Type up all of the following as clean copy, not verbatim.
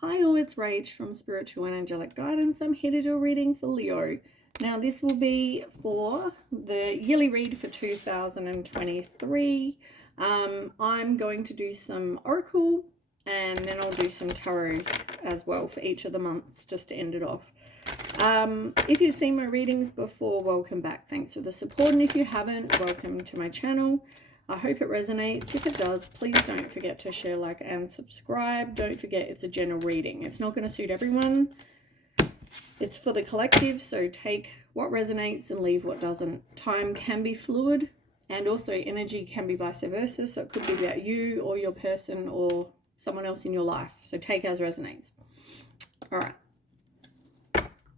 Hi all, it's Rach from Spiritual and Angelic Guidance. I'm here to do a reading for Leo. Now this will be for the yearly read for 2023. I'm going to do some Oracle and then I'll do some Tarot as well for each of the months just to end it off. If you've seen my readings before, welcome back. Thanks for the support, and if you haven't, welcome to my channel. I hope it resonates. If it does, please don't forget to share, like, and subscribe. Don't forget it's a general reading. It's not going to suit everyone. It's for the collective, so take what resonates and leave what doesn't. Time can be fluid, and also energy can be vice versa, so it could be about you or your person or someone else in your life. So take as resonates. All right.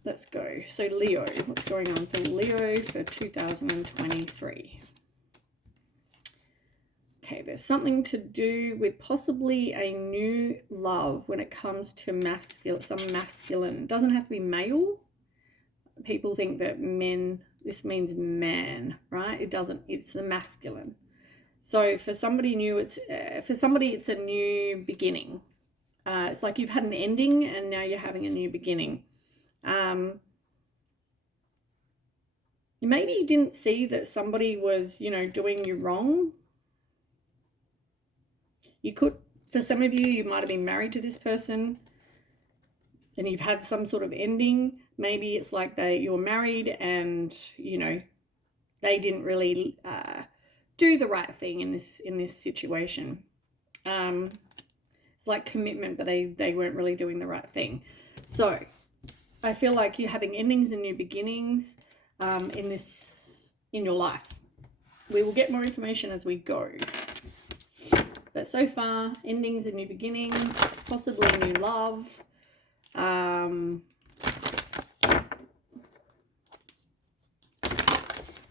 Let's go. So Leo, what's going on for Leo for 2023? Okay, there's something to do with possibly a new love when it comes to masculine, some masculine. It doesn't have to be male. People think that men, this means man, right? It doesn't, it's the masculine. So for somebody new, it's a new beginning. It's like you've had an ending and now you're having a new beginning. Maybe you didn't see that somebody was, doing you wrong. You could, for some of you, you might have been married to this person and you've had some sort of ending. Maybe it's like you were married and, they didn't really do the right thing in this situation. It's like commitment, but they weren't really doing the right thing. So I feel like you're having endings and new beginnings in your life. We will get more information as we go. But so far, endings and new beginnings, possibly new love,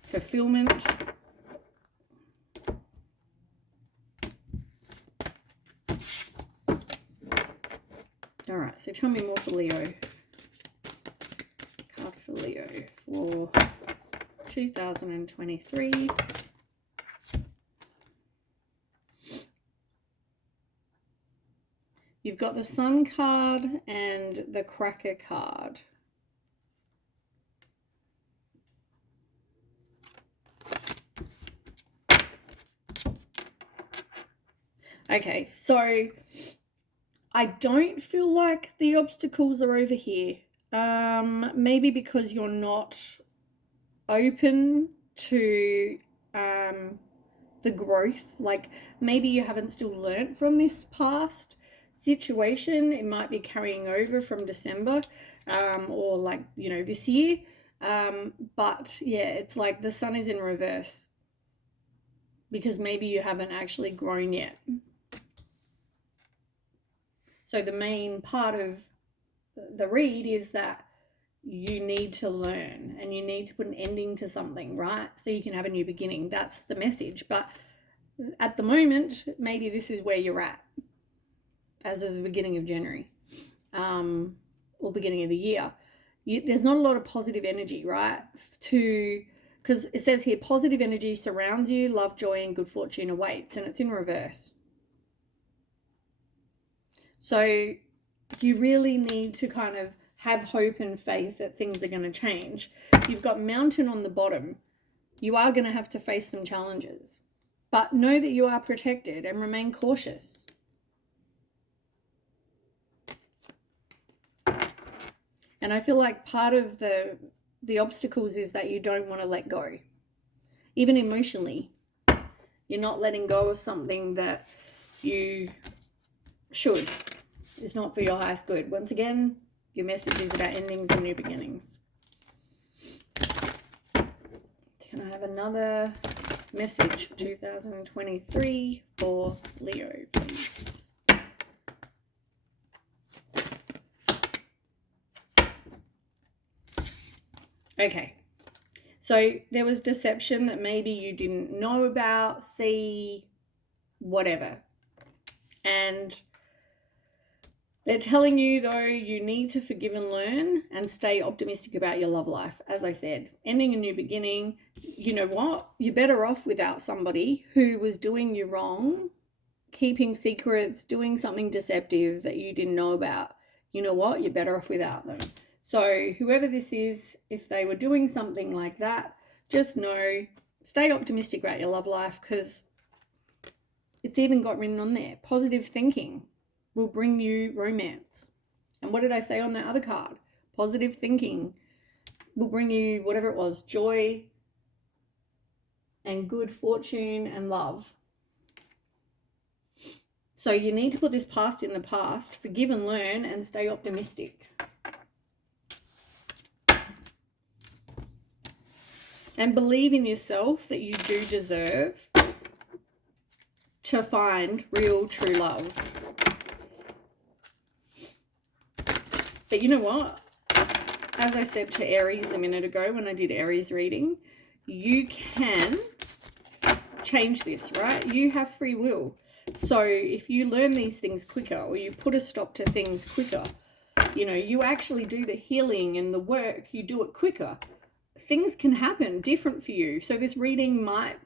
fulfillment. All right, so tell me more for Leo. Card for Leo for 2023. You've got the Sun card and the Cracker card. Okay, so I don't feel like the obstacles are over here. Maybe because you're not open to the growth. Like maybe you haven't still learned from this past situation. It might be carrying over from December or like, this year. But yeah, it's like the sun is in reverse because maybe you haven't actually grown yet. So the main part of the read is that you need to learn and you need to put an ending to something, right? So you can have a new beginning. That's the message. But at the moment, maybe this is where you're at as of the beginning of January or beginning of the year. There's not a lot of positive energy, right? Because it says here, positive energy surrounds you, love, joy, and good fortune awaits, and it's in reverse. So you really need to kind of have hope and faith that things are going to change. You've got mountain on the bottom. You are going to have to face some challenges, but know that you are protected and remain cautious. And I feel like part of the obstacles is that you don't want to let go. Even emotionally, you're not letting go of something that you should. It's not for your highest good. Once again, your message is about endings and new beginnings. Can I have another message for 2023 for Leo, please? Okay, so there was deception that maybe you didn't know about, see, whatever. And they're telling you, though, you need to forgive and learn and stay optimistic about your love life. As I said, ending a new beginning. You know what? You're better off without somebody who was doing you wrong, keeping secrets, doing something deceptive that you didn't know about. you know what, you're better off without them. So whoever this is, if they were doing something like that, just know, stay optimistic about your love life, because it's even got written on there, positive thinking will bring you romance. And what did I say on that other card? Positive thinking will bring you whatever it was, joy and good fortune and love. So you need to put this past in the past, forgive and learn, and stay optimistic. And believe in yourself that you do deserve to find real, true love. But you know what? As I said to Aries a minute ago when I did Aries reading, you can change this, right? You have free will. So if you learn these things quicker, or you put a stop to things quicker, you know, you actually do the healing and the work, you do it quicker, things can happen different for you. So this reading might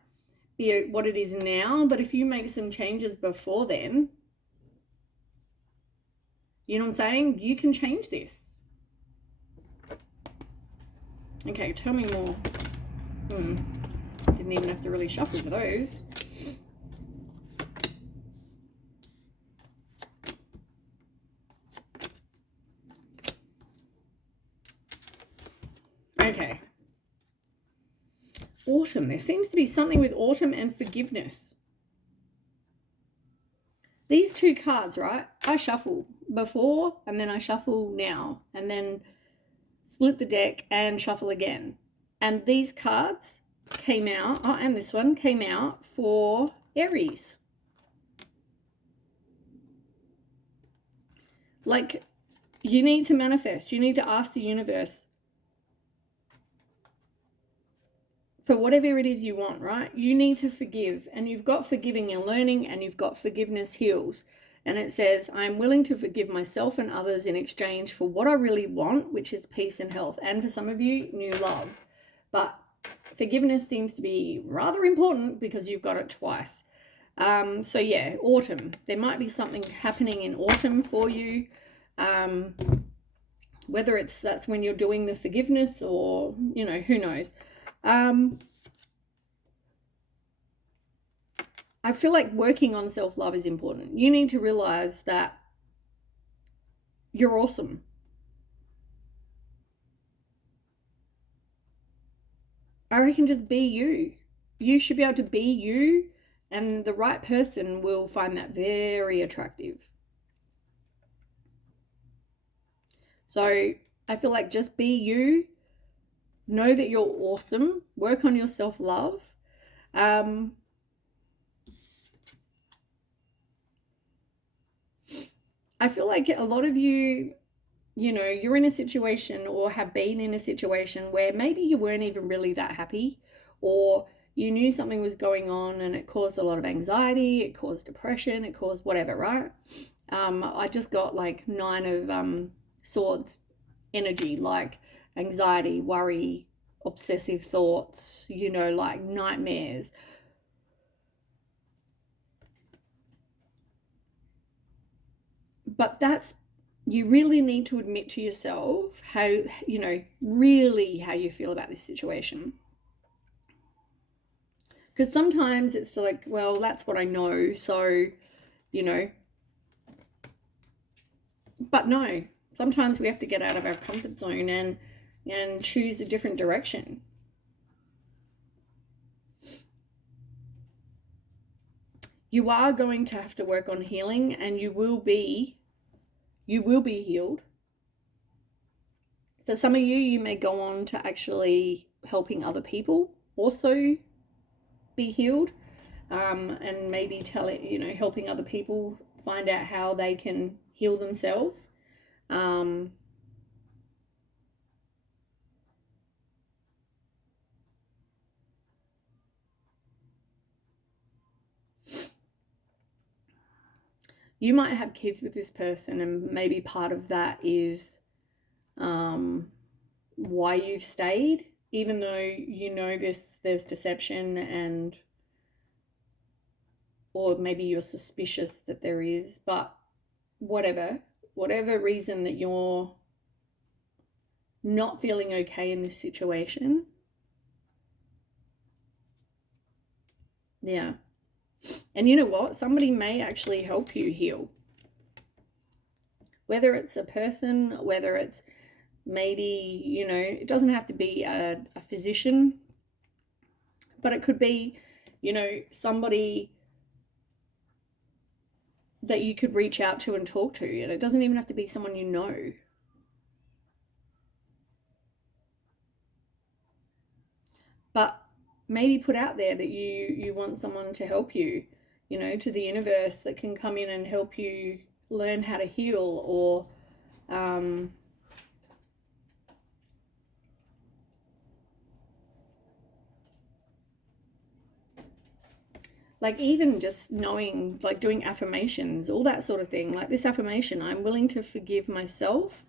be what it is now, but if you make some changes before then, you know what I'm saying? You can change this. Okay, tell me more. Didn't even have to really shuffle for those. Okay. Autumn. There seems to be something with autumn and forgiveness. These two cards, right? I shuffle before and then I shuffle now and then split the deck and shuffle again. And these cards came out, and this one came out for Aries. Like, you need to manifest. You need to ask the universe for whatever it is you want, right? You need to forgive. And you've got forgiving and learning, and you've got forgiveness heals. And it says, I'm willing to forgive myself and others in exchange for what I really want, which is peace and health. And for some of you, new love. But forgiveness seems to be rather important because you've got it twice. So yeah, autumn. There might be something happening in autumn for you. Whether that's when you're doing the forgiveness, or, you know, who knows. I feel like working on self-love is important. You need to realize that you're awesome. I reckon just be you. You should be able to be you, and the right person will find that very attractive. So I feel like just be you. Know that you're awesome. Work on your self-love. I feel like a lot of you, you know, you're in a situation or have been in a situation where maybe you weren't even really that happy, or you knew something was going on and it caused a lot of anxiety, it caused depression, it caused whatever, right? I just got like 9 of Swords energy, like anxiety, worry, obsessive thoughts, you know, like nightmares. But that's, you really need to admit to yourself how, you know, really how you feel about this situation. Because sometimes it's like, well, that's what I know, so, you know. But no, sometimes we have to get out of our comfort zone and choose a different direction. You are going to have to work on healing, and you will be healed. For some of you, you may go on to actually helping other people also be healed, and maybe helping other people find out how they can heal themselves. You might have kids with this person, and maybe part of that is why you've stayed, even though you know there's deception, and or maybe you're suspicious that there is, but whatever. whatever reason that you're not feeling okay in this situation. Yeah. And you know what? Somebody may actually help you heal. Whether it's a person, whether it's maybe, you know, it doesn't have to be a physician, but it could be, you know, somebody that you could reach out to and talk to. And it doesn't even have to be someone you know. But maybe put out there that you want someone to help you, you know, to the universe that can come in and help you learn how to heal, or like even just knowing, like doing affirmations, all that sort of thing. Like this affirmation, I'm willing to forgive myself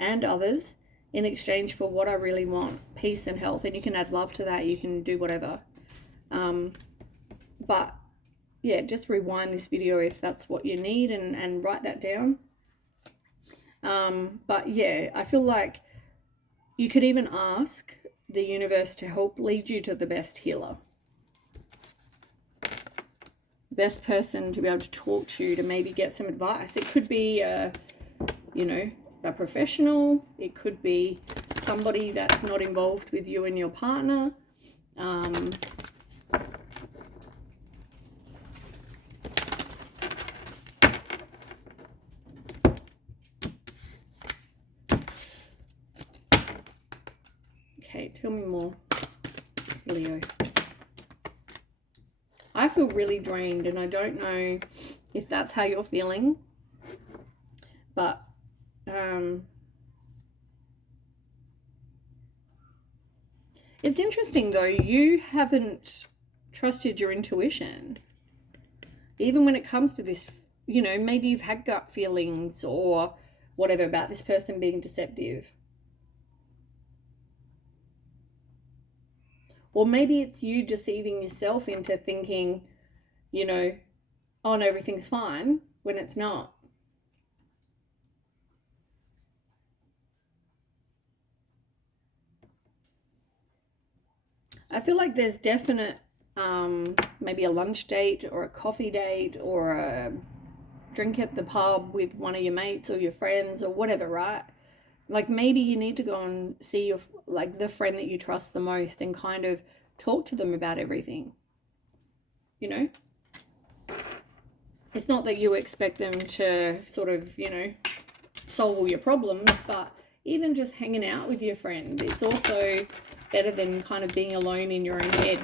and others in exchange for what I really want, peace and health. And you can add love to that. You can do whatever. But yeah, just rewind this video if that's what you need, and write that down. But yeah, I feel like you could even ask the universe to help lead you to the best healer. Best person to be able to talk to maybe get some advice. It could be you know, a professional. It could be somebody that's not involved with you and your partner. Okay, tell me more, Leo. I feel really drained, and I don't know if that's how you're feeling, but it's interesting though, you haven't trusted your intuition. Even when it comes to this, you know, maybe you've had gut feelings or whatever about this person being deceptive. Or maybe it's you deceiving yourself into thinking, you know, oh no, everything's fine, when it's not. I feel like there's definite maybe a lunch date or a coffee date or a drink at the pub with one of your mates or your friends or whatever, right? Like maybe you need to go and see your, like the friend that you trust the most, and kind of talk to them about everything, you know? It's not that you expect them to sort of, you know, solve all your problems, but even just hanging out with your friend, it's also better than kind of being alone in your own head.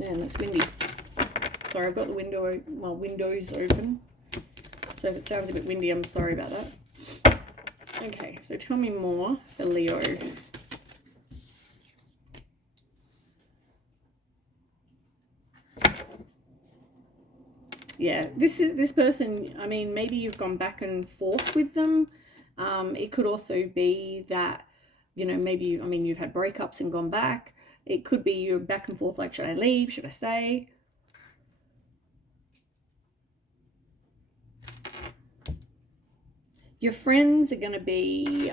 Man, that's windy. Sorry, I've got the windows open. So if it sounds a bit windy, I'm sorry about that. Okay, so tell me more for Leo. Yeah, this person, I mean, maybe you've gone back and forth with them. It could also be that, you know, maybe, I mean, you've had breakups and gone back. It could be you're back and forth, like, should I leave? Should I stay? Your friends are going to be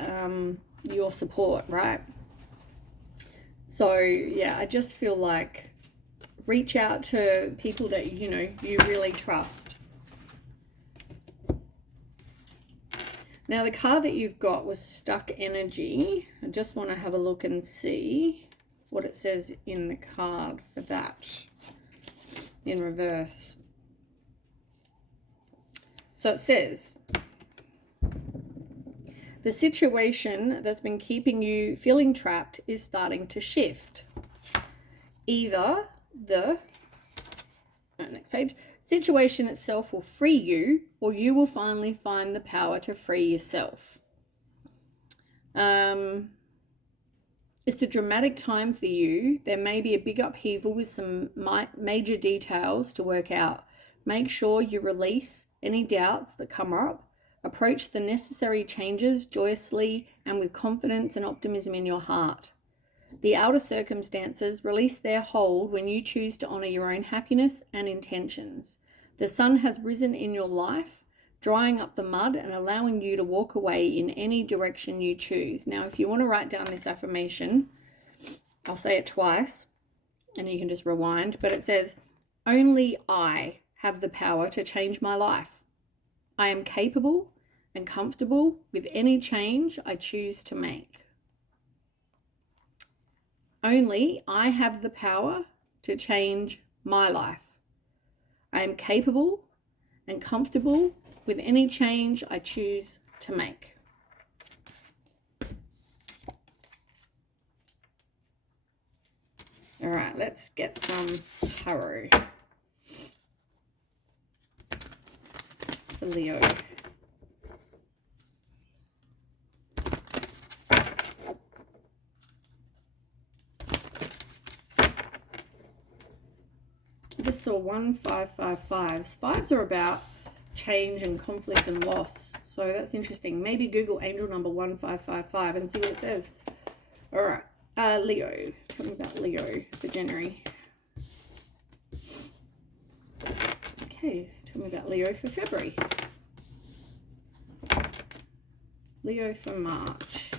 your support, right? So, yeah, I just feel like reach out to people that, you know, you really trust. Now, the card that you've got was Stuck Energy. I just want to have a look and see what it says in the card for that in reverse. So it says, the situation that's been keeping you feeling trapped is starting to shift. Either the next page, situation itself will free you, or you will finally find the power to free yourself. It's a dramatic time for you. There may be a big upheaval with some major details to work out. Make sure you release any doubts that come up. Approach the necessary changes joyously and with confidence and optimism in your heart. The outer circumstances release their hold when you choose to honor your own happiness and intentions. The sun has risen in your life, drying up the mud and allowing you to walk away in any direction you choose. Now, if you want to write down this affirmation, I'll say it twice and you can just rewind, but it says, only I have the power to change my life. I am capable and comfortable with any change I choose to make. Only I have the power to change my life. I am capable and comfortable with any change I choose to make. All right, let's get some tarot for Leo. I just saw 1555s. Fives are about change and conflict and loss. So that's interesting. Maybe Google angel number 1555 and see what it says. All right. Leo. Tell me about Leo for January. Okay. Tell me about Leo for February. Leo for March.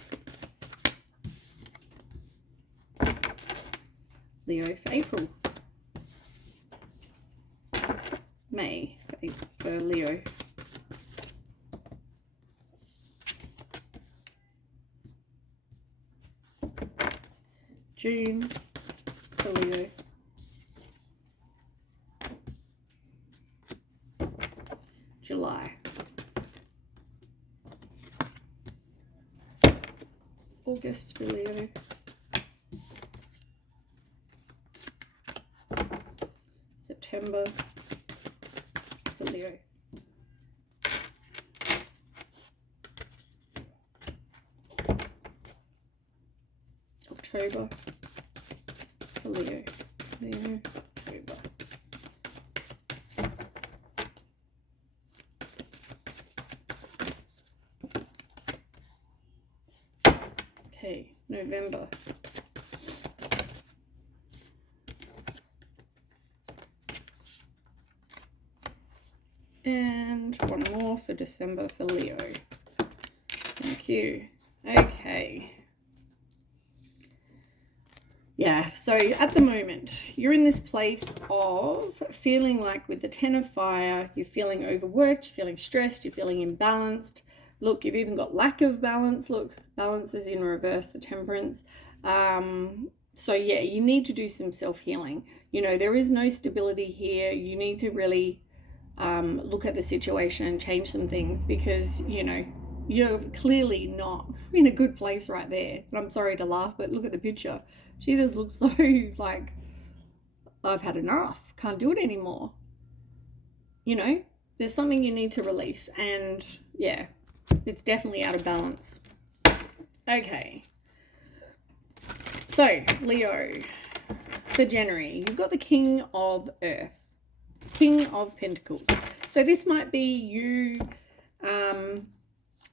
Leo for April. May for Leo. June for Leo. July. August for Leo. September for Leo. October for Leo. Leo, October. Okay, November. And one more for December for Leo. Thank you. Okay. Yeah, so at the moment, you're in this place of feeling like with the Ten of Fire, you're feeling overworked, you're feeling stressed, you're feeling imbalanced. Look, you've even got lack of balance. Look, balance is in reverse, the Temperance. So yeah, you need to do some self-healing. You know, there is no stability here. You need to really look at the situation and change some things because, you know, you're clearly not in a good place right there. But I'm sorry to laugh, but look at the picture. She just looks so like, I've had enough. Can't do it anymore. You know, there's something you need to release. And yeah, it's definitely out of balance. Okay. So, Leo, for January, you've got the King of Earth. King of Pentacles. So this might be you,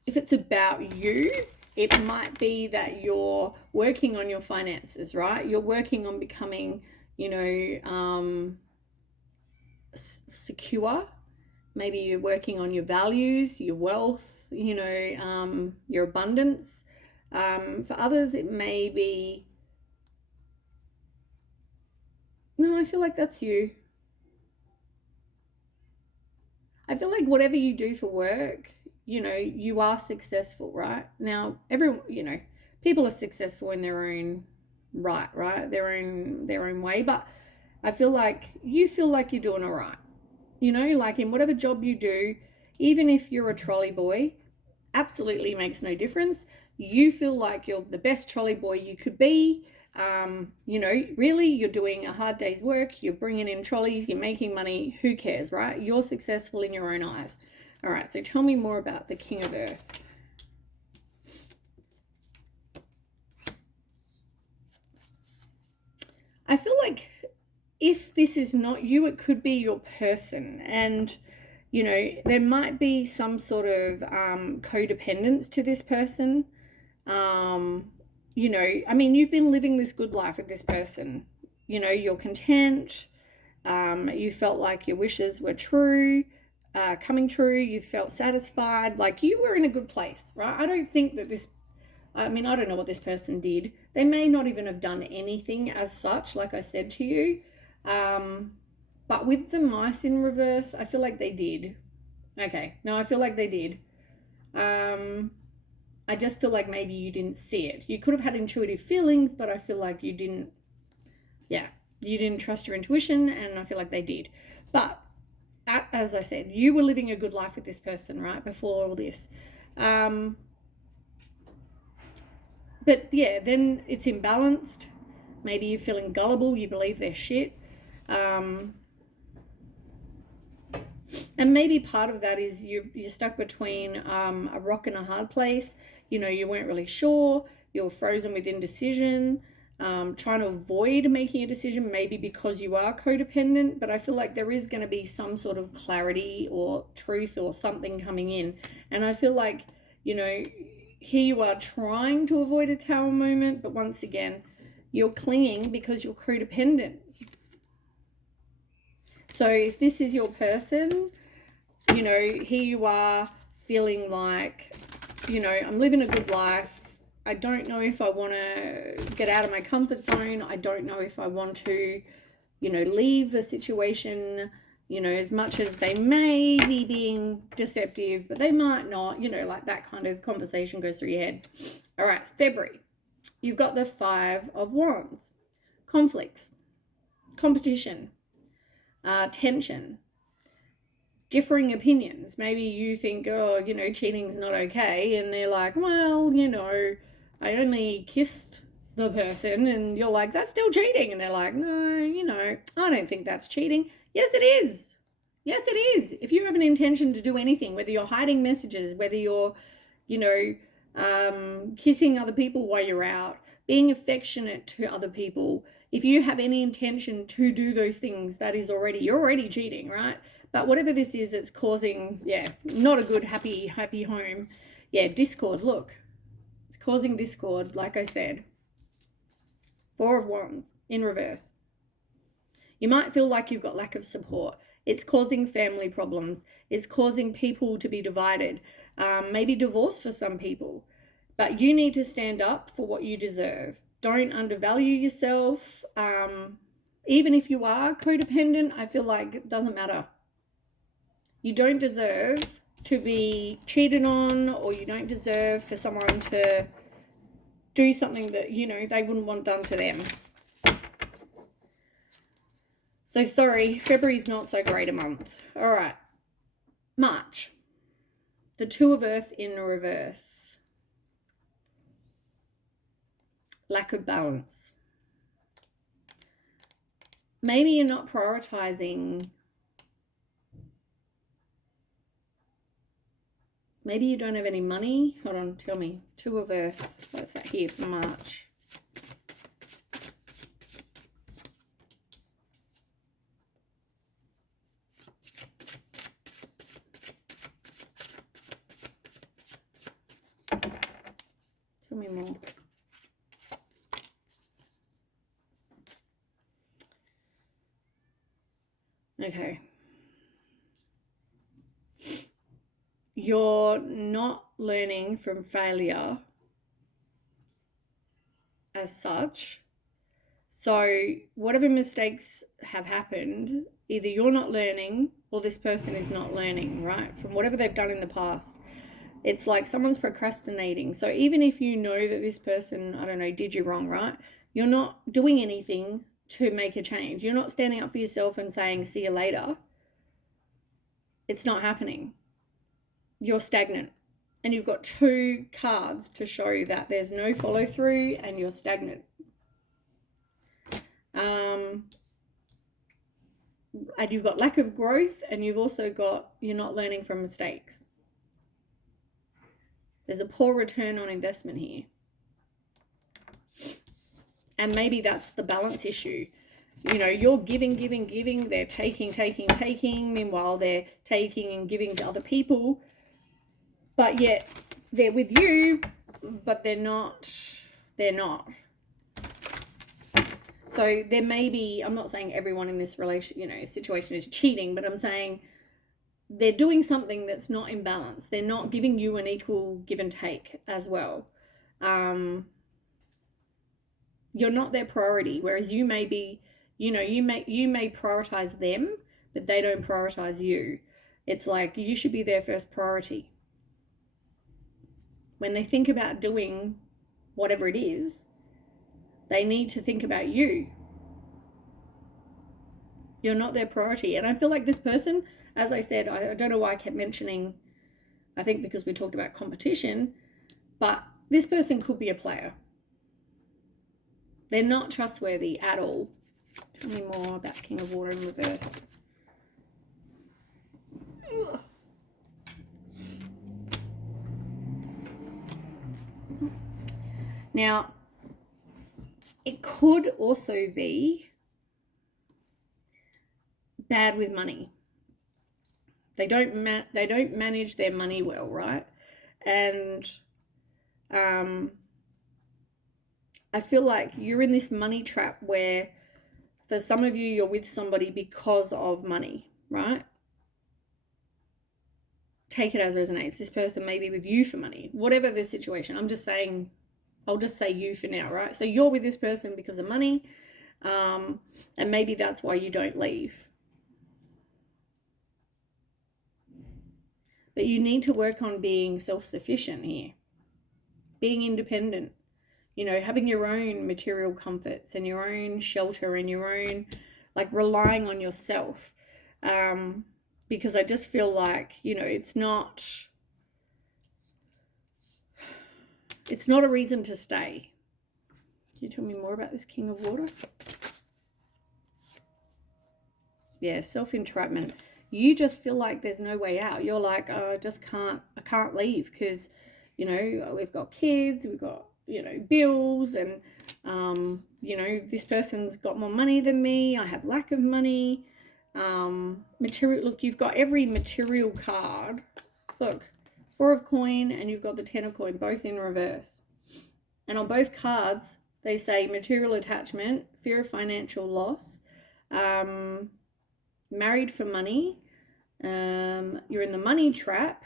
if it's about you, it might be that you're working on your finances, right? You're working on becoming, you know, secure. Maybe you're working on your values, your wealth, you know, your abundance. For others, it may be, no, I feel like that's you. I feel like whatever you do for work, you know, you are successful, right? Now, everyone, you know, people are successful in their own right? Their own way. But I feel like you feel like you're doing all right. You know, like in whatever job you do, even if you're a trolley boy, absolutely makes no difference. You feel like you're the best trolley boy you could be. You know, really, you're doing a hard day's work, you're bringing in trolleys, you're making money, who cares, right? You're successful in your own eyes. All right, so tell me more about the King of Earth. I feel like if this is not you, it could be your person. And, you know, there might be some sort of codependence to this person. You know, I mean, you've been living this good life with this person. You know, you're content. You felt like your wishes were true, coming true. You felt satisfied, like you were in a good place, right? I don't think that this, I mean, I don't know what this person did. They may not even have done anything as such, like I said to you. But with the mice in reverse, I feel like they did. Okay, no, I feel like they did. I just feel like maybe you didn't see it. You could have had intuitive feelings, but I feel like you didn't, you didn't trust your intuition, and I feel like they did. But as I said, you were living a good life with this person, right, before all this. But yeah, then it's imbalanced. Maybe you're feeling gullible, you believe they're shit. And maybe part of that is you're stuck between a rock and a hard place. You know, you weren't really sure. You're frozen with indecision, trying to avoid making a decision, maybe because you are codependent. But I feel like there is going to be some sort of clarity or truth or something coming in. And I feel like, you know, here you are trying to avoid a tower moment, but once again, you're clinging because you're codependent. So if this is your person, you know, here you are feeling like, you know, I'm living a good life. I don't know if I want to get out of my comfort zone. I don't know if I want to, you know, leave the situation, you know, as much as they may be being deceptive, but they might not, you know, like that kind of conversation goes through your head. All right, February. You've got the 5 of Wands. Conflicts, competition, tension, differing opinions. Maybe you think, oh, you know, cheating's not okay, and they're like, well, you know, I only kissed the person, and you're like, that's still cheating, and they're like, no, you know, I don't think that's cheating. Yes, it is. Yes, it is. If you have an intention to do anything, whether you're hiding messages, whether you're, you know, kissing other people while you're out, being affectionate to other people, if you have any intention to do those things, that is already, you're already cheating, right? But whatever this is, it's causing, not a good, happy home. Yeah, discord, look. It's causing discord, like I said. 4 of Wands in reverse. You might feel like you've got lack of support. It's causing family problems. It's causing people to be divided. Maybe divorce for some people. But you need to stand up for what you deserve. Don't undervalue yourself. Even if you are codependent, I feel like it doesn't matter. You don't deserve to be cheated on, or you don't deserve for someone to do something that, you know, they wouldn't want done to them. So sorry, February's not so great a month. All right, March. The 2 of Earth in reverse. Lack of balance. Maybe you're not prioritizing. Maybe you don't have any money. Hold on, tell me. 2 of Earth. What's that here for March? Tell me more. Okay. You're not learning from failure as such. So whatever mistakes have happened, either you're not learning or this person is not learning, right? From whatever they've done in the past. It's like someone's procrastinating. So even if you know that this person, I don't know, did you wrong, right? You're not doing anything to make a change. You're not standing up for yourself and saying, see you later. It's not happening. You're stagnant. And you've got 2 cards to show that there's no follow through and you're stagnant. And you've got lack of growth, and you've also got, you're not learning from mistakes. There's a poor return on investment here. And maybe that's the balance issue. You know, you're giving, they're taking. Meanwhile, they're taking and giving to other people. But yet, they're with you, but they're not. So there may be, I'm not saying everyone in this situation is cheating, but I'm saying they're doing something that's not in balance. They're not giving you an equal give and take as well. You're not their priority, whereas you may be, you may prioritize them, but they don't prioritize you. It's like you should be their first priority. When they think about doing whatever it is, they need to think about you. You're not their priority. And I feel like this person, as I said, I don't know why I kept mentioning, I think because we talked about competition, but this person could be a player. They're not trustworthy at all. Tell me more about King of Water in reverse. Now, it could also be bad with money. They don't manage their money well, right? And I feel like you're in this money trap where for some of you, you're with somebody because of money, right? Take it as resonates. This person may be with you for money, whatever the situation. I'm just saying, I'll just say you for now, right? So you're with this person because of money, and maybe that's why you don't leave. But you need to work on being self-sufficient here, being independent, having your own material comforts and your own shelter and your own, like, relying on yourself. Because I just feel like, it's not a reason to stay. Can you tell me more about this King of Water? Yeah, self-entrapment. You just feel like there's no way out. You're like, oh, I can't leave because, we've got kids, we've got, bills, and, this person's got more money than me. I have lack of money. Material. Look, you've got every material card. Look, 4 of coin, and you've got the 10 of coin, both in reverse. And on both cards, they say material attachment, fear of financial loss, married for money, you're in the money trap,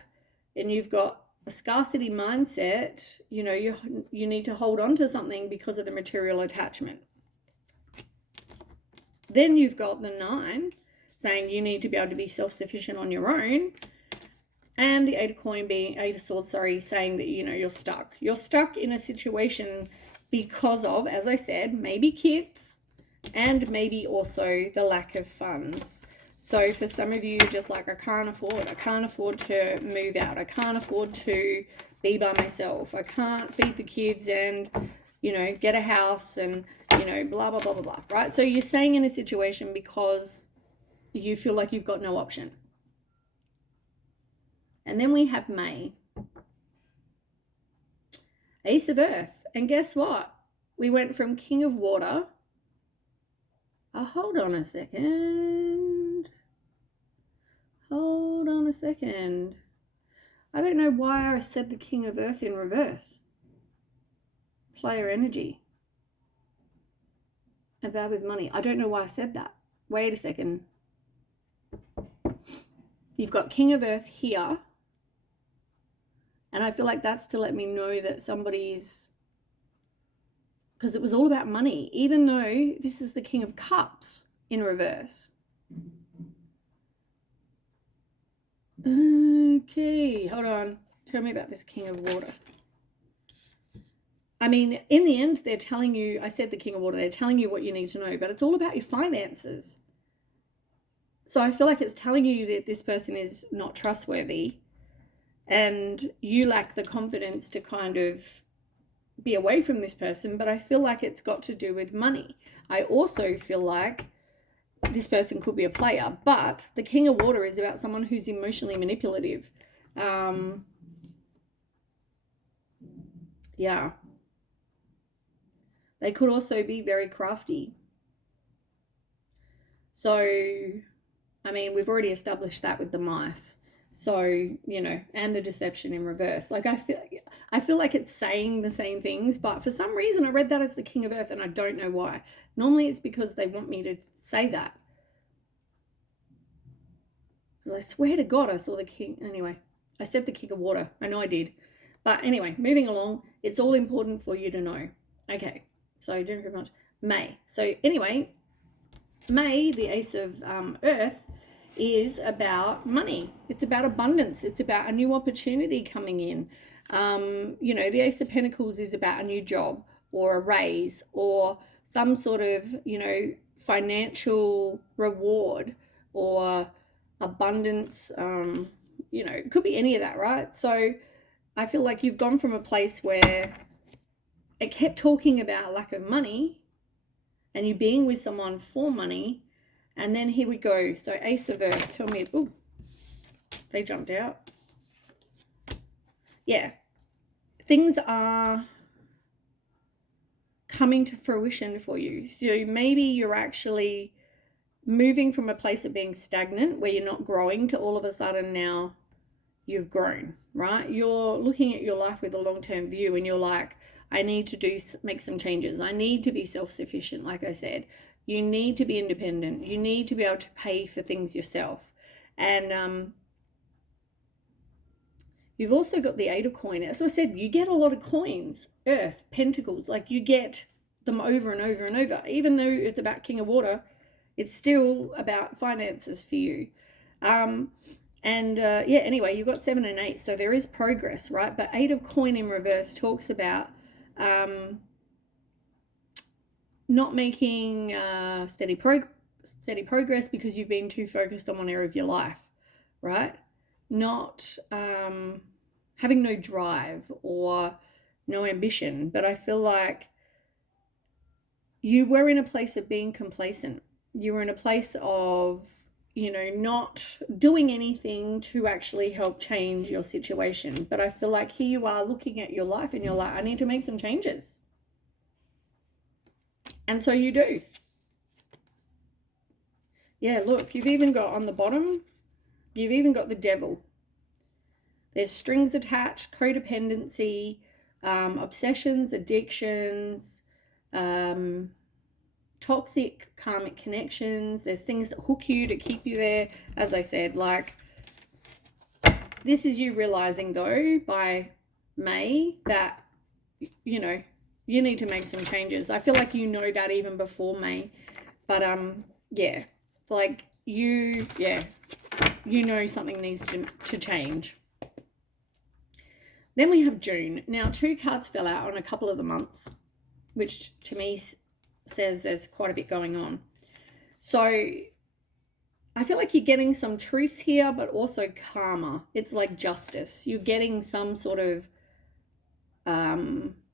and you've got a scarcity mindset. You need to hold on to something because of the material attachment. Then you've got the 9 saying you need to be able to be self-sufficient on your own, and the 8 of Swords, saying that you're stuck. You're stuck in a situation because of, as I said, maybe kids, and maybe also the lack of funds. So for some of you, just like, I can't afford to move out. I can't afford to be by myself. I can't feed the kids and, get a house and, blah, blah, blah, blah, blah, right? So you're staying in a situation because you feel like you've got no option. And then we have May. Ace of Earth. And guess what? We went from King of Water. Hold on a second. I don't know why I said the King of Earth in reverse. Player energy. And bad with money. I don't know why I said that. Wait a second. You've got King of Earth here. And I feel like that's to let me know that somebody's, because it was all about money, even though this is the King of Cups in reverse. Okay, hold on. Tell me about this King of Water. I mean, in the end, they're telling you, I said the King of Water, they're telling you what you need to know, but it's all about your finances. So I feel like it's telling you that this person is not trustworthy, and you lack the confidence to kind of be away from this person, but I feel like it's got to do with money. I also feel like this person could be a player, but the King of Water is about someone who's emotionally manipulative. Yeah. They could also be very crafty. So, I mean, we've already established that with the mice. So, and the deception in reverse. Like, I feel like it's saying the same things, but for some reason I read that as the King of Earth and I don't know why. Normally it's because they want me to say that. Because I swear to God I saw the King. Anyway, I said the King of Water. I know I did. But anyway, moving along. It's all important for you to know. Okay, so I didn't very much. May. So anyway, May, the Ace of Earth, is about money. It's about abundance. It's about a new opportunity coming in. You know, the Ace of Pentacles is about a new job or a raise or some sort of, you know, financial reward or abundance. You know, it could be any of that, right? So I feel like you've gone from a place where it kept talking about lack of money and you being with someone for money. And then here we go. So Ace of Earth, tell me. Oh, they jumped out. Yeah. Things are coming to fruition for you. So maybe you're actually moving from a place of being stagnant where you're not growing to all of a sudden now you've grown, right? You're looking at your life with a long-term view and you're like, I need to make some changes. I need to be self-sufficient, like I said. You need to be independent. You need to be able to pay for things yourself. And you've also got the Eight of Coin. As I said, you get a lot of coins, Earth, Pentacles. Like you get them over and over and over. Even though it's about King of Water, it's still about finances for you. Yeah, anyway, you've got 7 and 8, so there is progress, right? But 8 of Coin in reverse talks about not making steady progress because you've been too focused on one area of your life, right? Not having no drive or no ambition. But I feel like you were in a place of being complacent. You were in a place of, you know, not doing anything to actually help change your situation. But I feel like here you are looking at your life and you're like, I need to make some changes. And so you do. Yeah, look, you've even got on the bottom, you've even got the Devil. There's strings attached, codependency, obsessions, addictions, toxic karmic connections. There's things that hook you to keep you there. As I said, like, this is you realizing though by May that, you know, you need to make some changes. I feel like you know that even before May. But yeah, like you know something needs to change. Then we have June. Now 2 cards fell out on a couple of the months, which to me says there's quite a bit going on. So I feel like you're getting some truths here, but also karma. It's like justice. You're getting some sort of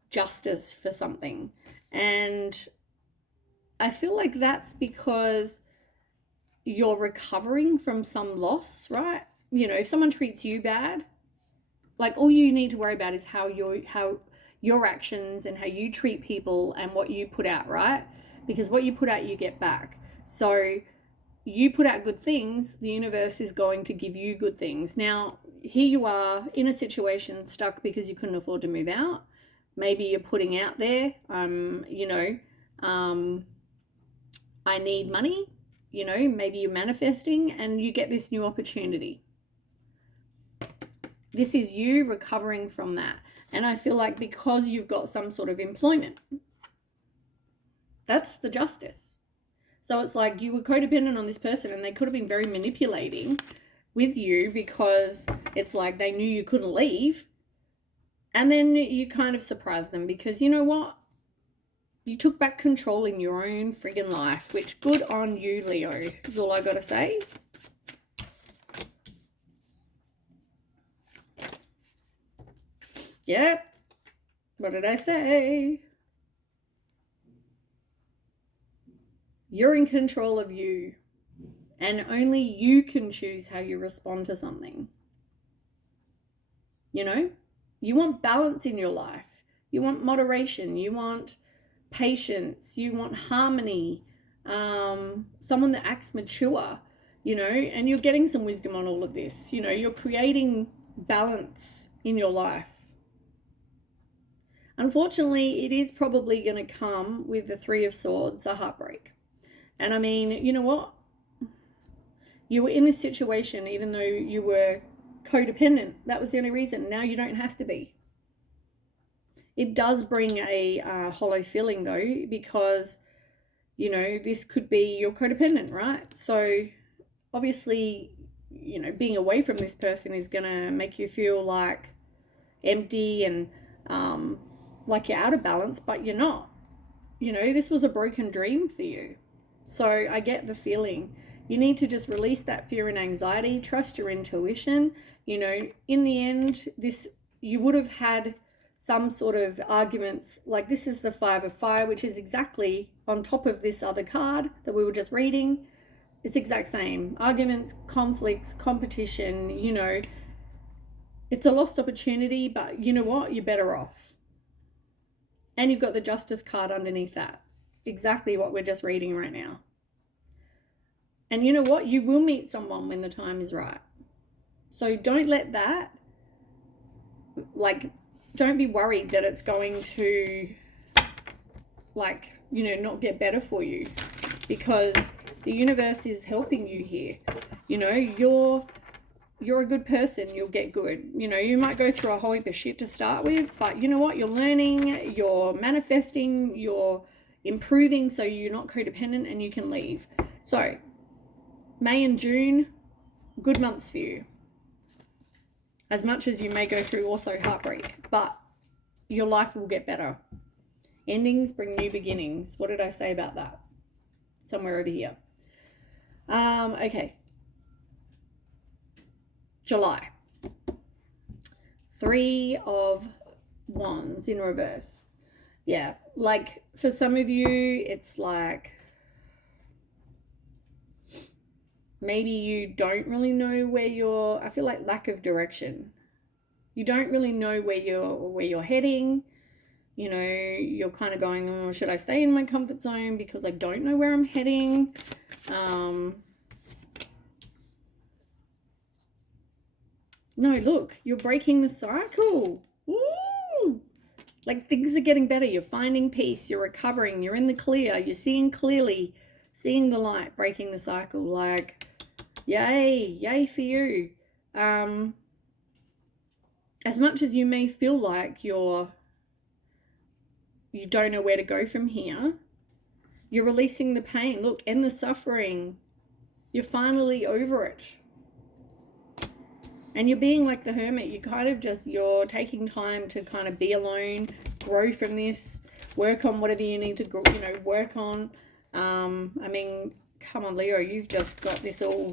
justice for something. And I feel like that's because you're recovering from some loss, right? You know, if someone treats you bad, like all you need to worry about is how your actions and how you treat people and what you put out, right? Because what you put out, you get back. So you put out good things, the universe is going to give you good things. Now, here you are in a situation stuck because you couldn't afford to move out. Maybe you're putting out there, you know, I need money, you know, maybe you're manifesting and you get this new opportunity. This is you recovering from that. And I feel like because you've got some sort of employment, that's the justice. So it's like you were codependent on this person and they could have been very manipulating with you because it's like they knew you couldn't leave. And then you kind of surprised them because you know what? You took back control in your own friggin' life, which good on you, Leo, is all I got to say. Yep. What did I say? You're in control of you. And only you can choose how you respond to something. You know? You want balance in your life. You want moderation. You want patience. You want harmony. Someone that acts mature, you know, and you're getting some wisdom on all of this. You know, you're creating balance in your life. Unfortunately, it is probably going to come with the Three of Swords, a heartbreak. And I mean, you know what? You were in this situation even though you were codependent. That was the only reason. Now you don't have to be. It does bring a hollow feeling though, because, you know, this could be your codependent, right? So obviously, you know, being away from this person is going to make you feel like empty and like you're out of balance, but you're not. You know, this was a broken dream for you. So I get the feeling. You need to just release that fear and anxiety, trust your intuition. You know, in the end, you would have had some sort of arguments. Like, this is the Five of Fire, which is exactly on top of this other card that we were just reading. It's exact same. Arguments, conflicts, competition, you know. It's a lost opportunity, but you know what? You're better off. And you've got the Justice card underneath that. Exactly what we're just reading right now. And you know what? You will meet someone when the time is right. So don't let that, like, don't be worried that it's going to, like, you know, not get better for you, because the universe is helping you here. You know, you're a good person. You'll get good. You know, you might go through a whole heap of shit to start with, but you know what? You're learning, you're manifesting, you're improving, so you're not codependent and you can leave. So May and June, good months for you. As much as you may go through also heartbreak, but your life will get better. Endings bring new beginnings. What did I say about that? Somewhere over here. Okay. July. Three of Wands in reverse. Yeah, like for some of you, it's like maybe you don't really know where I feel like lack of direction. You don't really know where you're heading. You know, you're kind of going, oh, should I stay in my comfort zone because I don't know where I'm heading? No, look, you're breaking the cycle. Woo! Like, things are getting better. You're finding peace. You're recovering. You're in the clear. You're seeing clearly, seeing the light, breaking the cycle. Like, yay for you. As much as you may feel like you don't know where to go from here, you're releasing the pain. Look, and the suffering. You're finally over it. And you're being like the hermit. You kind of you're taking time to kind of be alone, grow from this, work on whatever you need to, you know, work on. I mean, come on, Leo, you've just got this all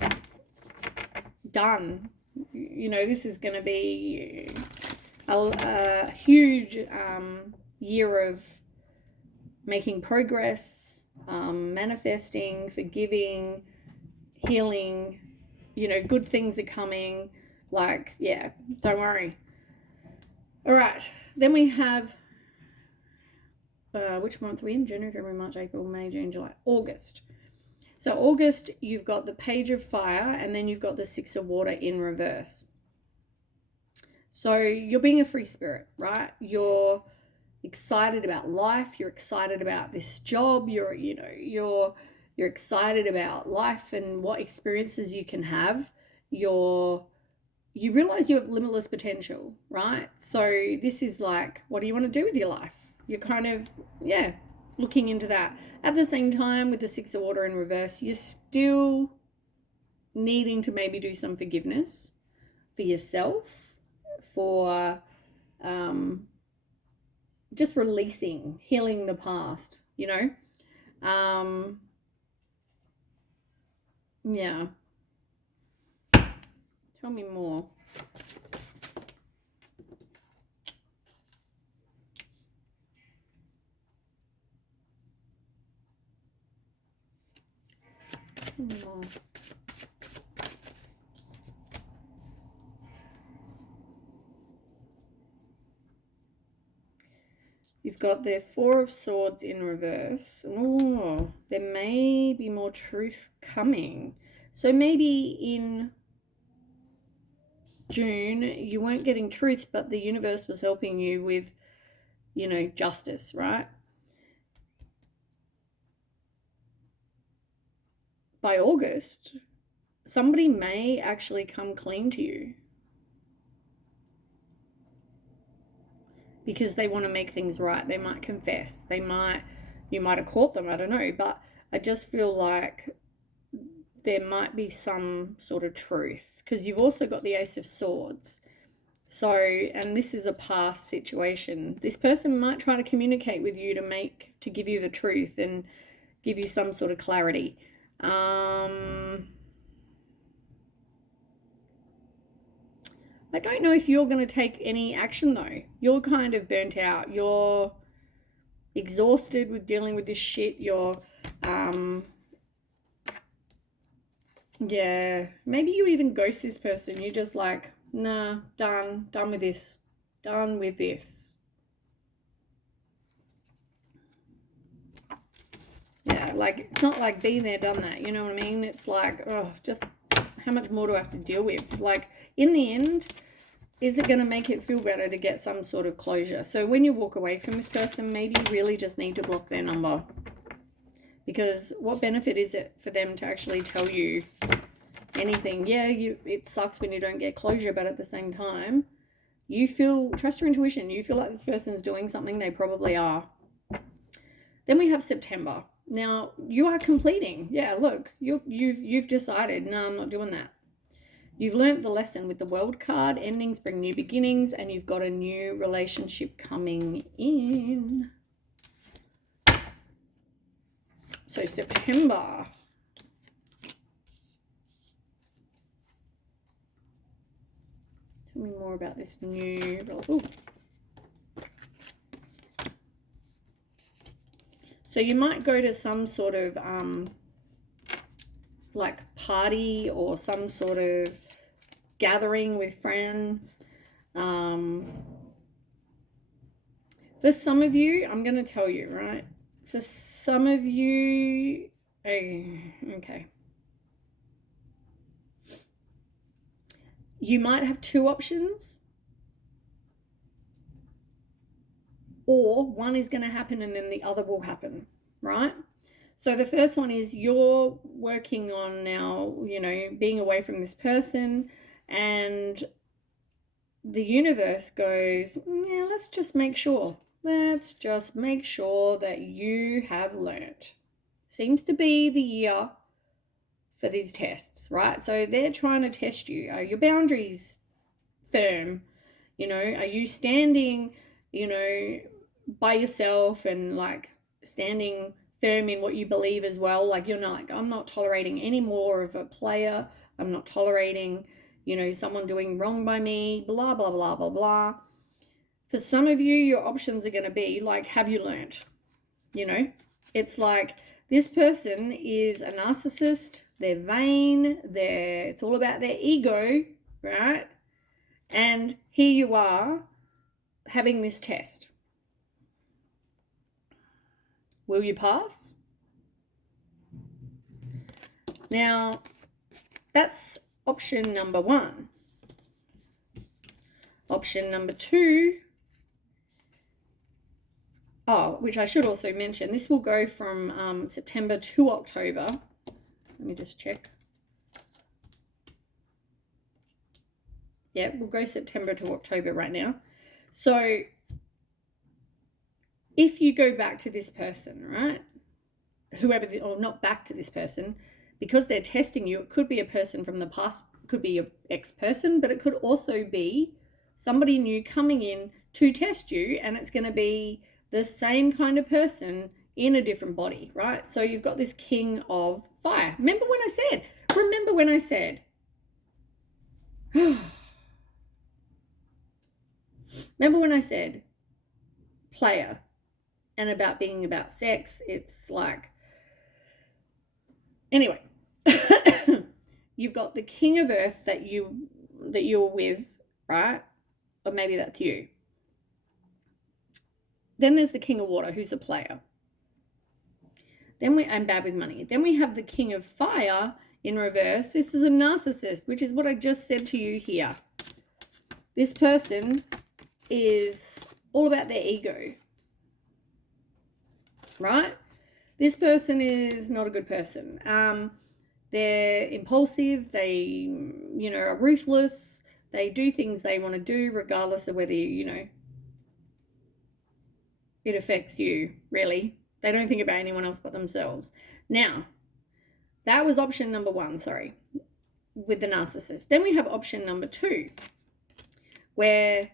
done. You know, this is going to be a huge year of making progress, manifesting, forgiving, healing. You know, good things are coming. Like, yeah, don't worry. All right, then we have, which month are we in? January, February, March, April, May, June, July, August. So August, you've got the Page of Fire, and then you've got the Six of Water in reverse. So you're being a free spirit, right? You're excited about life. You're excited about this job. You're excited about life and what experiences you can have. You realize you have limitless potential, right? So this is like, what do you want to do with your life? You're kind of, looking into that. At the same time, with the Six of Water in reverse, you're still needing to maybe do some forgiveness for yourself, for just releasing, healing the past, you know? Yeah. Tell me more. Tell me more. You've got the Four of Swords in reverse. Oh, there may be more truth coming. So maybe in June, you weren't getting truth, but the universe was helping you with you know, justice, right? By August, somebody may actually come clean to you because they want to make things right. They might confess. You might have caught them, I don't know. But I just feel like there might be some sort of truth, because you've also got the Ace of Swords. So, and this is a past situation. This person might try to communicate with you to give you the truth and give you some sort of clarity. I don't know if you're going to take any action though. You're kind of burnt out. You're exhausted with dealing with this shit. You're, yeah, maybe you even ghost this person. You're just like, nah, done with this. Done with this. Yeah, like, it's not like being there, done that. You know what I mean? It's like, oh, just how much more do I have to deal with? Like, in the end, is it going to make it feel better to get some sort of closure? So when you walk away from this person, maybe you really just need to block their number. Because what benefit is it for them to actually tell you anything? Yeah, it sucks when you don't get closure, but at the same time, trust your intuition. You feel like this person's doing something, they probably are. Then we have September. Now, you are completing. Yeah, look, you've decided, no, I'm not doing that. You've learnt the lesson with the World card. Endings bring new beginnings, and you've got a new relationship coming in. So September. Tell me more about this new... Ooh. So you might go to some sort of like party or some sort of gathering with friends. For some of you, I'm going to tell you, right? For some of you, okay. You might have two options. Or one is going to happen and then the other will happen, right? So the first one is you're working on now, you know, being away from this person, and the universe goes, yeah, let's just make sure that you have learnt. Seems to be the year for these tests, right? So they're trying to test you. Are your boundaries firm? You know, are you standing, you know, by yourself and like standing firm in what you believe as well? Like, you're not like, I'm not tolerating any more of a player. I'm not tolerating, you know, someone doing wrong by me, blah, blah, blah, blah, blah. For some of you, your options are going to be like, have you learnt? You know, it's like this person is a narcissist. They're vain. It's all about their ego, right? And here you are having this test. Will you pass? Now, that's option number one. Option number two, which I should also mention, this will go from September to October. Let me just check. Yeah, we'll go September to October right now. So if you go back to this person, right, or not back to this person, because they're testing you, it could be a person from the past, could be your ex-person, but it could also be somebody new coming in to test you, and it's going to be the same kind of person in a different body, right? So you've got this King of Fire. Remember when I said player and about being about sex? It's like, anyway, you've got the King of Earth that you're with, right? Or maybe that's you. Then there's the King of Water, who's a player. And bad with money. Then we have the King of Fire in reverse. This is a narcissist, which is what I just said to you here. This person is all about their ego, right? This person is not a good person. They're impulsive. They, are ruthless. They do things they want to do regardless of whether, it affects you, really. They don't think about anyone else but themselves. Now, that was option number 1, sorry, with the narcissist. Then we have option number 2, where,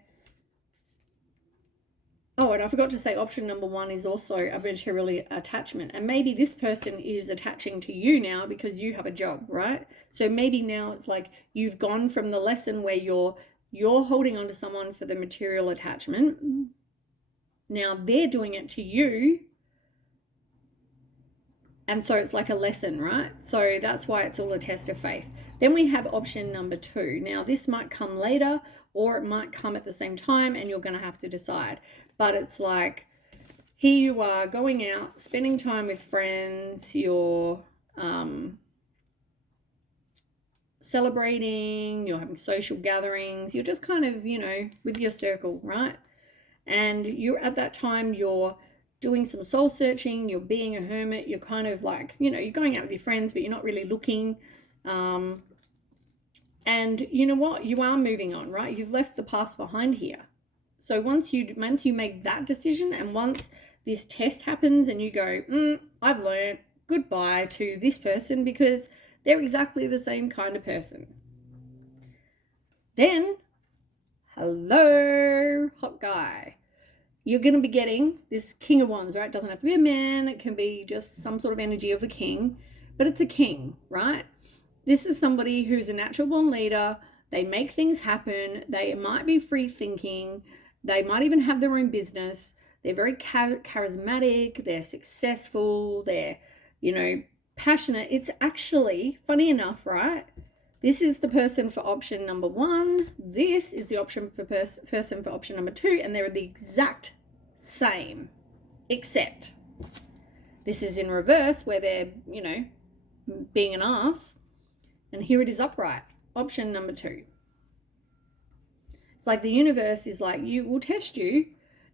oh, and I forgot to say option number 1 is also a material attachment. And maybe this person is attaching to you now because you have a job, right? So maybe now it's like you've gone from the lesson where you're holding on to someone for the material attachment. Now they're doing it to you. And so it's like a lesson, right? So that's why it's all a test of faith. Then we have option number 2. Now this might come later or it might come at the same time and you're going to have to decide. But it's like, here you are going out, spending time with friends, you're celebrating, you're having social gatherings, you're just kind of, with your circle, right? And you're at that time, you're doing some soul searching, you're being a hermit, you're kind of like, you're going out with your friends, but you're not really looking. And you know what? You are moving on, right? You've left the past behind here. So once you make that decision and once this test happens and you go, I've learned, goodbye to this person because they're exactly the same kind of person. Then, hello, hot guy. You're going to be getting this King of Wands, right? It doesn't have to be a man. It can be just some sort of energy of the king, but it's a king, right? This is somebody who's a natural born leader. They make things happen. They might be free thinking. They might even have their own business. They're very charismatic. They're successful. They're, passionate. It's actually, funny enough, right? This is the person for option number 1. This is the option for person for option number 2. And they're the exact same, except this is in reverse where they're, being an ass. And here it is upright, option number 2. It's like the universe is like, you will test you.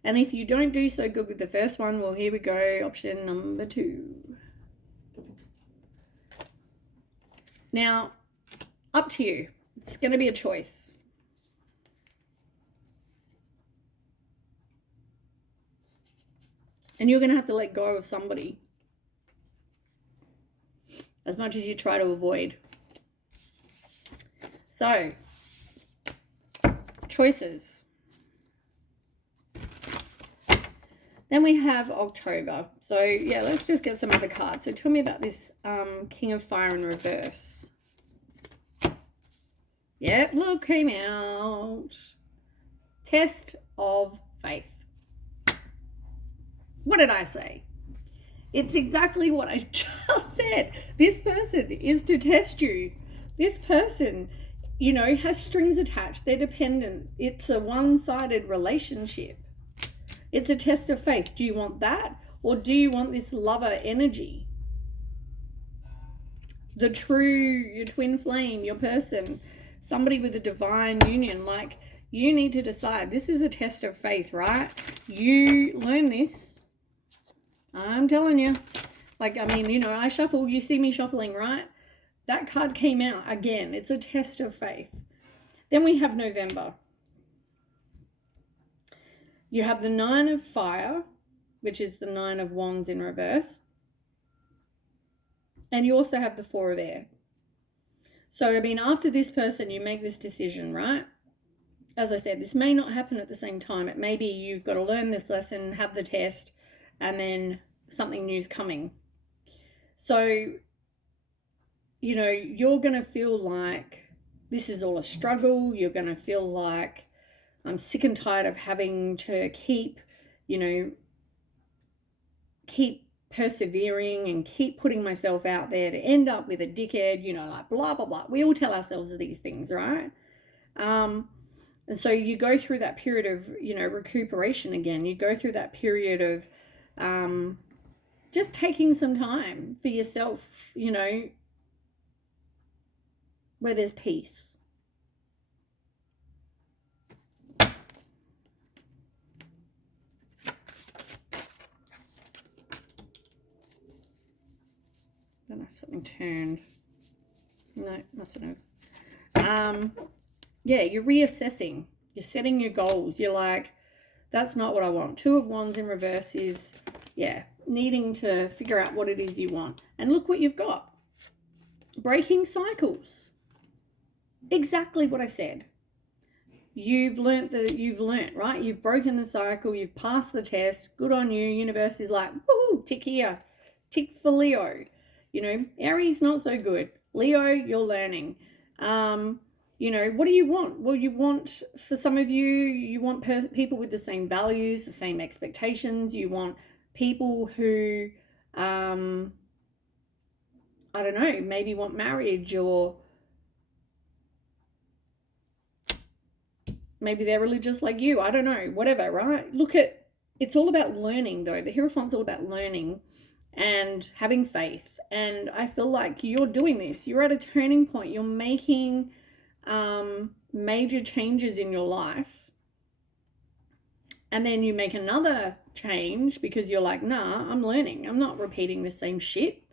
And if you don't do so good with the first one, well, here we go, option number 2. Now, up to you. It's going to be a choice. And you're going to have to let go of somebody as much as you try to avoid. So, choices. Then we have October. So, yeah, let's just get some other cards. So, tell me about this King of Fire in reverse. Yep, look, came out. Test of faith. What did I say? It's exactly what I just said. This person is to test you. This person, has strings attached. They're dependent. It's a one-sided relationship. It's a test of faith. Do you want that? Or do you want this lover energy? The true, your twin flame, your person, somebody with a divine union. Like, you need to decide. This is a test of faith, right? You learn this. I'm telling you. Like, I shuffle. You see me shuffling, right? That card came out again. It's a test of faith. Then we have November. You have the 9 of Fire, which is the 9 of Wands in reverse. And you also have the 4 of Air. So, after this person, you make this decision, right? As I said, this may not happen at the same time. It may be you've got to learn this lesson, have the test, and then something new's coming. So, you're going to feel like this is all a struggle. You're going to feel like I'm sick and tired of having to keep persevering and keep putting myself out there to end up with a dickhead, like blah, blah, blah. We all tell ourselves these things, right? And so you go through that period of, recuperation again. You go through that period of just taking some time for yourself, where there's peace. something turned. No, mustn't have. Yeah, you're reassessing. You're setting your goals. You're like, that's not what I want. Two of Wands in reverse is, yeah, needing to figure out what it is you want. And look what you've got. Breaking cycles. Exactly what I said. You've learnt, right? You've broken the cycle. You've passed the test. Good on you. Universe is like, woohoo, tick here. Tick for Leo. You know, Aries, not so good. Leo, you're learning. You know, what do you want? Well, you want, for some of you, you want people with the same values, the same expectations. You want people who, I don't know, maybe want marriage, or maybe they're religious like you. I don't know, whatever, right? Look at, it's all about learning though. The Hierophant's all about learning and having faith. And I feel like you're doing this. You're at a turning point. You're making major changes in your life. And then you make another change because you're like, nah, I'm learning. I'm not repeating the same shit.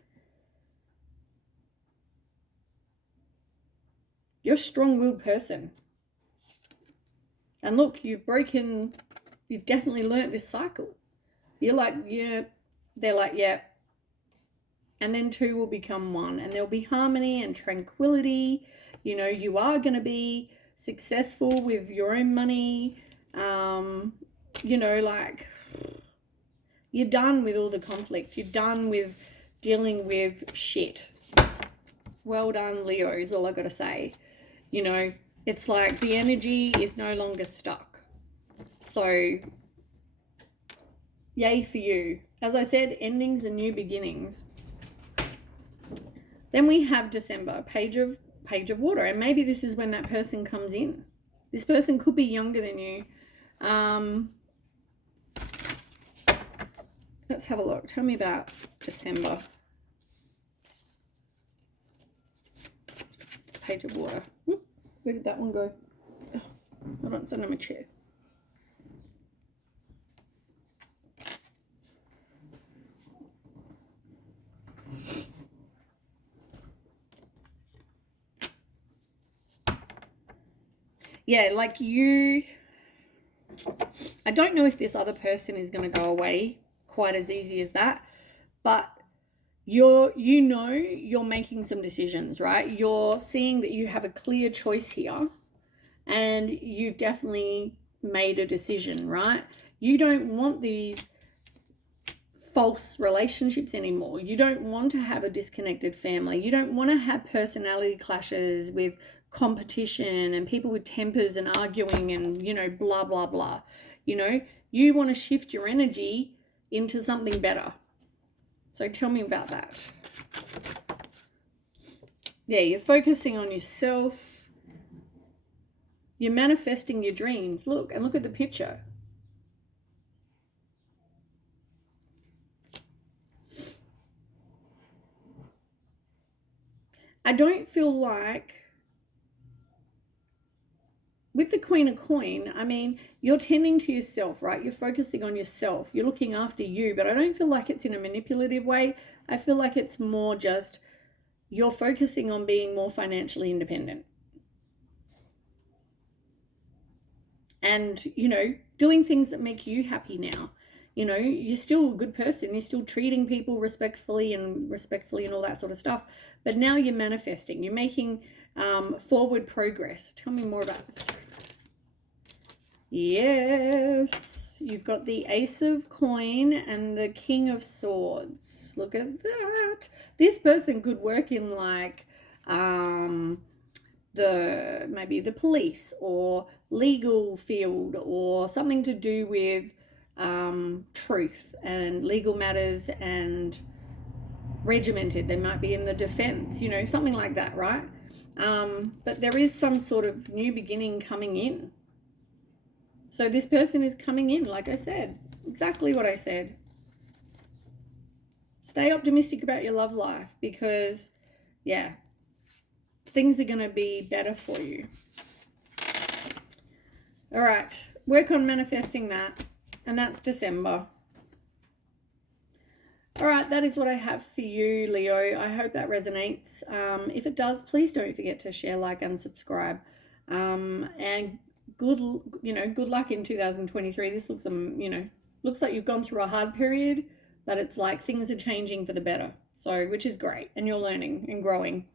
You're a strong-willed person. And look, you've definitely learnt this cycle. You're like, yeah, they're like, yeah. And then two will become one, and there'll be harmony and tranquility. You know, you are going to be successful with your own money. You know, like, you're done with all the conflict. You're done with dealing with shit. Well done, Leo, is all I got to say. You know, it's like the energy is no longer stuck. So, yay for you. As I said, endings and new beginnings. Then we have December, page of water. And maybe this is when that person comes in. This person could be younger than you. Let's have a look. Tell me about December. Page of water. Where did that one go? Hold on, it's under my chair. Yeah, like you, I don't know if this other person is going to go away quite as easy as that, but you're making some decisions, right? You're seeing that you have a clear choice here, and you've definitely made a decision, right? You don't want these false relationships anymore. You don't want to have a disconnected family. You don't want to have personality clashes with competition and people with tempers and arguing and, you know, blah, blah, blah. You know, you want to shift your energy into something better. So tell me about that. Yeah, you're focusing on yourself. You're manifesting your dreams. Look, and look at the picture. I don't feel like, with the Queen of Coin, I mean, you're tending to yourself, right? You're focusing on yourself. You're looking after you, but I don't feel like it's in a manipulative way. I feel like it's more just you're focusing on being more financially independent. And, you know, doing things that make you happy now. You know, you're still a good person. You're still treating people respectfully and all that sort of stuff. But now you're manifesting. You're making forward progress. Tell me more about this. Yes. You've got the Ace of Coin and the King of Swords. Look at that. This person could work in like maybe the police or legal field, or something to do with truth and legal matters, and regimented. They might be in the defense, you know, something like that, right? But there is some sort of new beginning coming in. So this person is coming in, like I said, exactly what I said. Stay optimistic about your love life, because, yeah, things are going to be better for you. All right, work on manifesting that. And that's December. All right, that is what I have for you, Leo. I hope that resonates. If it does, please don't forget to share, like, and subscribe. And good luck in 2023. This looks, looks like you've gone through a hard period, but it's like things are changing for the better. So, which is great, and you're learning and growing.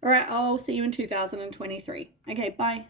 All right, I'll see you in 2023. Okay, bye.